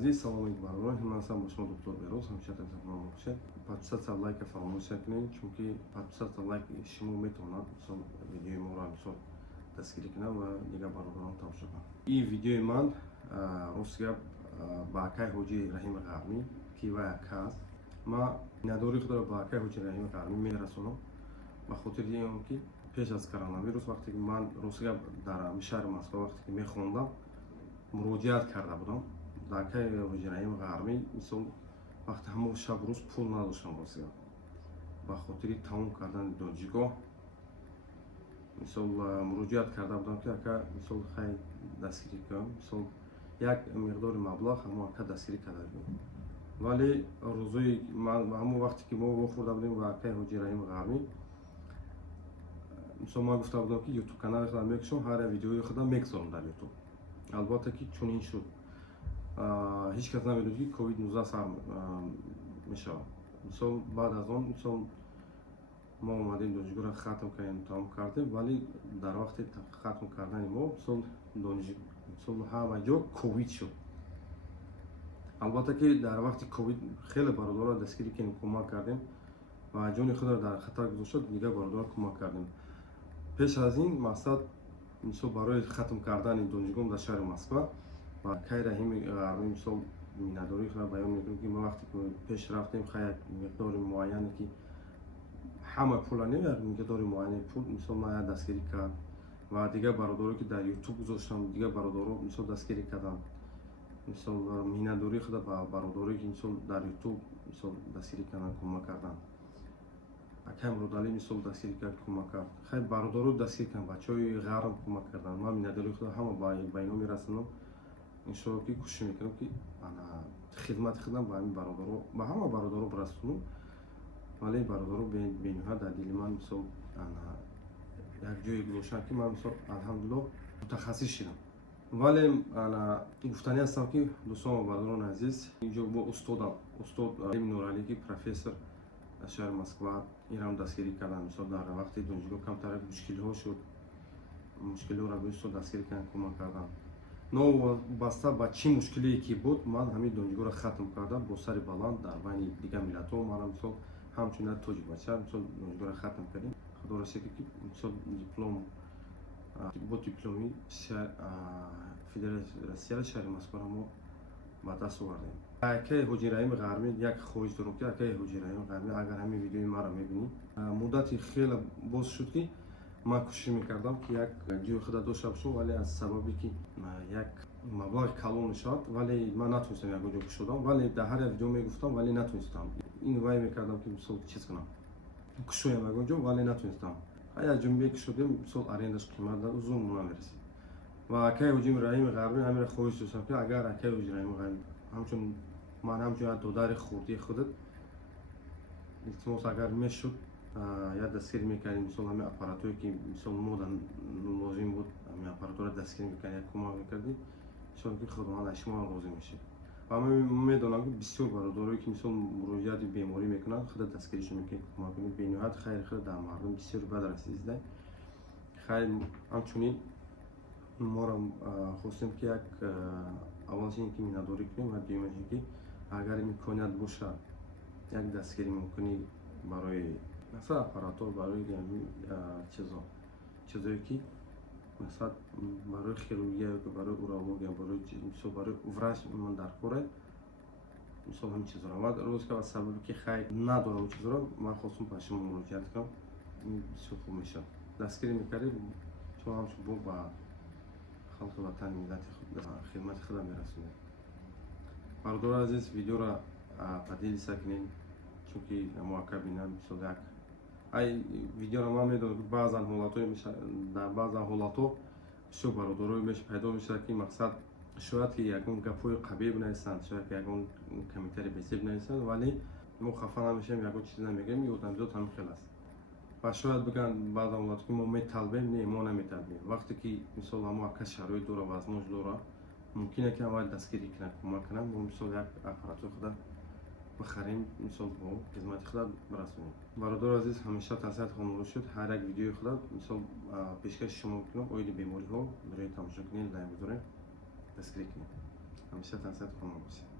عزیز، سلام علیکم برادران. من هستم با شما دکتر بهروز. همیشه تمام باشه. подписаться лайк فراموش نکنید، چون که подписаться лайк شما میتونه مثلا ویدیو ما را مثلا دستگیری کنه و دیگه برادران تماشا کنه. این ویدیو من روسیه با اکای حاجی رحیم غرمی کی و اکاز ما نداری خود را با اکای حاجی رحیم غرمی میرسونم به خاطر اینکه پیش از کرونا ویروس وقتی من روسیه در شهر مسکو وقتی که میخوندم مراجعت کرده بودم در اکای حاجی رحیم غرمی مثلا وقتی همون شب روز پول نداشتم روسیه به خاطر تمام کردن دانشگاه مثلا مراجعت کرده بودم که اکا مثلا خیلی دستگیری کنم مثلا یک مقدار مبلغ همون اکا دستگیری کرده بود. ولی روزی من همون وقتی که ما خورده بودیم و اکای حاجی رحیم غرمی مثلا ما گفته بودم که یوتیوب کانال خودم میکشم، هر ویدیوی خودم میگذارم در یوتیوب. البته که چون این شد هیچ کس نمیدونه که کووید 19 سر میشه. مثلا بعد از اون مثلا ما اومدیم دانشگاه را ختم کردیم، تمام کردیم، ولی در وقت ختم کردن ما مثلا دانشگاه همه جا کووید شد. البته که در وقت کووید خیلی برادرها دستگیری کردیم، کمک کردیم و جون خود را در خطر گذاشت، دیگه برادرها کمک کردیم. پیش از این مقصد مثلا برای ختم کردن دانشگاه در شهر مسکو و کای رحیم غرمی مثلا مینداری خود بیان میکنم که ما وقتی که پیش رفتیم خیلی مقدار معینی که همه پول نمیاد، مقدار معین پول مثلا ما دستگیری کرد و دیگه برادرایی که در یوتیوب گذاشتم دیگه برادرها مثلا دستگیری کردن. مثلا مینداری خود با برادرایی که مثلا در یوتیوب مثلا دستگیری کردن کمک کردن. اکم رودالی مثلا دستگیری کرد کمک کرد. خیلی برادرها دستگیری کردن، بچهای غرم کمک کردن. ما مینداری خود همه با اینا میرسونم. ان شاء الله که کوشش میکنم که انا خدمت خودم با همین برادرها با همه برادرها برسونم. ولی برادرها به نهایت در دل من مثلا انا یک جای گذاشتن که من مثلا الحمدلله متخصص شدم. ولی انا گفتنی هستم که دوستان و برادران عزیز، اینجا با استاد نورعلی که پروفسور از شهر مسکو ایران دستگیری کردن. مثلا در وقت دانشگاه کمتر مشکل ها شد، مشکل ها را به دستگیری کردن کمک کردن. نو بسته با چی مشکلی که بود من همین دانشگاه را ختم کردم با سر بلند در بین دیگه ملت ها. من مثلا همچنین توجیه بچه مثلا دانشگاه را ختم کردیم. خدا را شکر که مثلا دیپلم با دیپلمی فدراسیون شهر مسکو را ما با دست آوردیم. اکای حاجی رحیم غرمی یک خواهش دارم که اکای حاجی رحیم غرمی اگر همین ویدیوی ما را میبینید مدتی خیلی باز شد که من کوشش میکردم که یک جای خود داشته باشم، ولی از سببی که یک مبلغ کلان شد ولی من نتونستم یک جا کشیدم، ولی در هر ویدیو میگفتم ولی نتونستم. این وای میکردم که مثلا چیز کنم کشویم یک جا ولی نتونستم. از جنبه کشیدیم مثلا آرندش قیمت داد زون مون میرسید. و اکای حاجی رحیم غرمی همین خواهش داشتم که اگر اکای حاجی رحیم غرمی همچون من همچون دودار خوردی خودت التماس اگر میشد یا دستگیر میکنیم مثلا همین اپاراتوری که مثلا مودن لازم بود همین اپاراتور دستگیر میکنیم کمک میکردیم شاید که خدمات شما راضی میشه. و من میدونم که بسیار برادرایی که مثلا مراجعت بیماری میکنن خود دستگیرش میکنه کمک کنه. به نهایت خیر خیر در مردم بسیار بد رسیده. خیلی همچنین ما را خواستیم که یک اولش اینکه مینداری کنیم و دومش اینکه اگر امکانیت باشه یک دستگیری ممکنی برای مثلا اپاراتور برای چیزایی که مثلا برای خیروگی یا برای اورولوژی یا برای وراج من در کوره مثلا همین چیزا رو روز که سببی که خیلی ندارم چیزا رو من خواستم با شما مراجعت کنم. این بسیار خوب میشه دستگیری میکردیم چون همچون بود با خلق وطن ملت خدمت خودم میرسونیم. برادر عزیز ویدیو را پدیل سکنین چون که موقع بینم مثلا یک ای ویدیو را ما میدونم که بعضا حالاتو میشه در بعضا حالاتو بسیار برادرای میشه پیدا میشه که مقصد شاید که یکون گپوی قبیب نیستند، شاید که یکون کمیتری بسیب نیستند، ولی ما خفه نمیشیم یکون چیزی نمیگیم یوتن زود هم خیلی است. و شاید بگن بعضا حالات که ما میطلبیم نه ما نمیطلبیم. وقتی که مثلا ما کس شرایط داره و ازموج داره ممکنه که اول دستگیری کنه کمک کنه ما مثلا یک اپاراتور خود بخریم مثلا با خدمت خود برسونیم. برادر عزیز همیشه توصیه خودم شد هر یک ویدیو خود مثلا پیشکش شما کنم اوید بیماری ها برای تماشا کنین لایک بذارین دستگیری کنین. همیشه تنسیت خونه باشه.